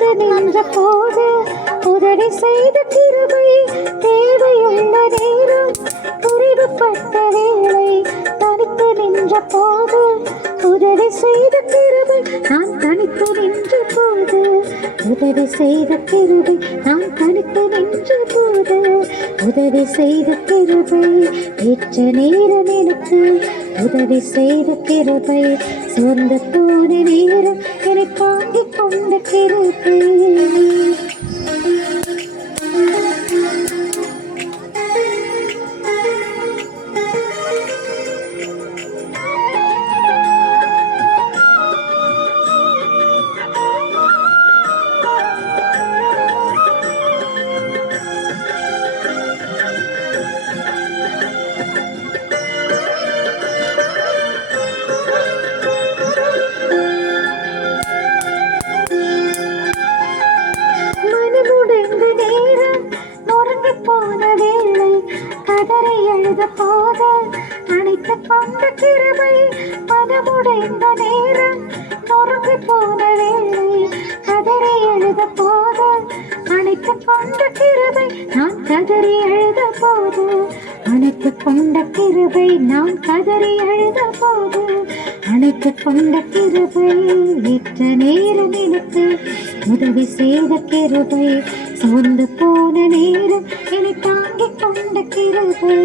வந்து நின்ற போது உதவி செய்த கிருபை, தேவையுள்ள நேரம் குறைவுபட்ட வேளை தனித்து நின்ற போது உதவி செய்த கிருபை, நான் தனித்து நின்ற போது உதவி செய்த கிருபை, நான் தனித்து நின்ற போது உதவி செய்த கிருபை, ஏற்ற நேரம் எனக்கு உதவி செய்த கிருபை, சோர்ந்து போன நேரம் என்னை தாங்கிக் கொண்ட கிருபை. மனமுடைந்த நேரம் நொறுங்கி போன வேளை கதறி எழுத போத அணைத்து கொண்ட கிருபை, மனமுடைந்த நேரம் நொறுங்கி போன வேளை கதறி எழுத போத அணைத்து கொண்ட கிருபை, நான் கதறி எழுத போது அணைத்து கொண்ட கிருபை, நான் கதறி எழுத போது அணைத்து கொண்ட கிருபை, ஏற்ற நேரம் எனக்கு உதவி செய்த கிருபை, சோர்ந்து போன நேரம் என்னை தாங்கிக் கொண்ட கிருபை.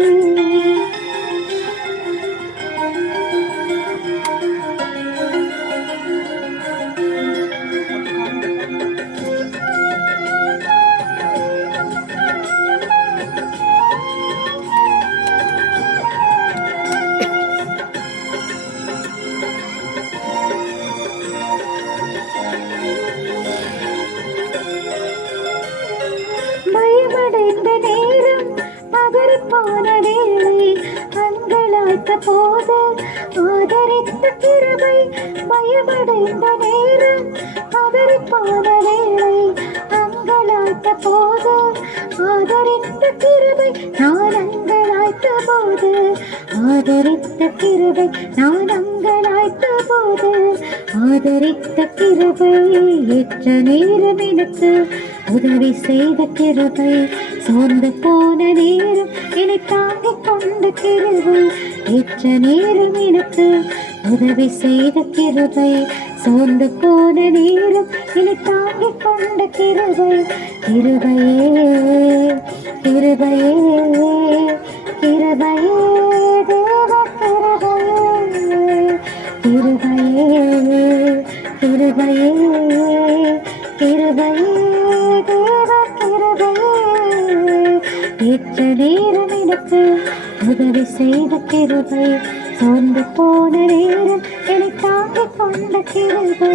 பயமடைந்த நேரம் பதறிப்போன வேளை அங்கலாய்த்த போது ஆதரித்த கிருபை, பயமடைந்த நேரம் பதறிப்போன வேளை அங்கலாய்த்த போது ஆதரித்த கிருபை, நான் அங்கலாய்த்த போது ஆதரித்த கிருபை, நான் அங்கலாய்த்த போது ஆதரித்த கிருபை, ஏற்ற நேரம் எனக்கு உதவி செய்த கிருபை, சோர்ந்து போன நேரம் என்னை தாங்கிக் கொண்ட கிருபை, ஏற்ற நேரம் எனக்கு உதவி செய்த கிருபை, சோர்ந்து போன நேரம் என்னை தாங்கிக் கொண்ட கிருபை. கிருபையே கிருபையே கிருபையே தேவ கிருபையே, கிருபையே கிருபையே கிருபையே தேவ கிருபையே, ஏற்ற நேரம் எனக்கு உதவி செய்த கிருபை, சோர்ந்து போன நேரம் என்னை தாங்கிக் கொண்ட கிருபை.